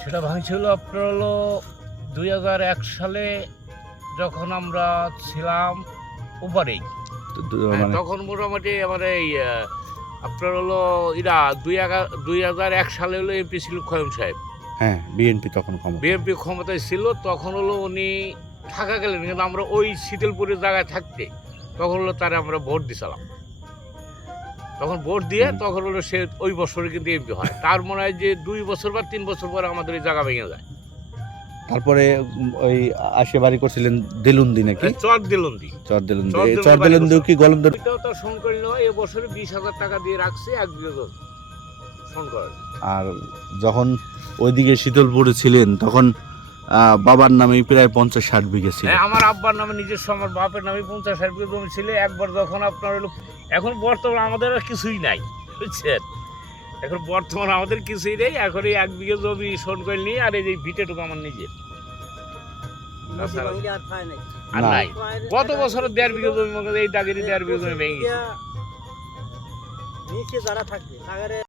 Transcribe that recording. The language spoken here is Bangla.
সেটা ভাঙছিল আপনার হলো 2001 সালে, যখন আমরা ছিলাম ওপারেই। তখন মোটামুটি আমার এই আপনার হলো এরা 2001 সালে হলো এমপি ছিল খয়ম সাহেব। হ্যাঁ, বিএনপি তখন বিএনপি ক্ষমতায় ছিল, তখন হলো উনি থাকা গেলেন, কিন্তু আমরা ওই শীতলপুরের জায়গায় থাকতে তখন হলো তারা আমরা ভোট দিছিলাম। তখন ভোট দিয়ে তখন হলো সে ওই বছরে কিন্তু এমপি হয়। তার মনে হয় যে 2 বছর বা 3 বছর পরে আমাদের এই জায়গা ভেঙে যায়। তারপরে ওই আসে বাড়ি করছিলেন দেলুন্দি নাকি? চর দেলুন্দি। চর দেলুন্দি কি গলমদর? এটাও তো শোন করল, এ বছরে 20,000 টাকা দিয়ে রাখছে 1 বিঘা জমি শোন করার। আর যখন ওইদিকে শীতলপুরে ছিলেন তখন বাবার নামে প্রায় 50-60 বিঘা ছিল। হ্যাঁ, আমার আব্বার নামে নিজস্ব, আমার বাপের নামে 50-60 বিঘা জমি ছিল। একবার যখন আপনার হলো, এখন বর্তমানে আমাদের আর কিছুই নাই, বুঝছেন? এখন বর্তমানে আমাদের কিছুই নেই। এখন এই 1 বিঘা জমি শোন করে নিয়ে, আর এই যে ভিটেটুকু আমার নিজের আর নাই। কত বছর 1.5 বিঘা জমি, এই দাগেরই 1.5 বিঘা জমি ভেঙে গেছে।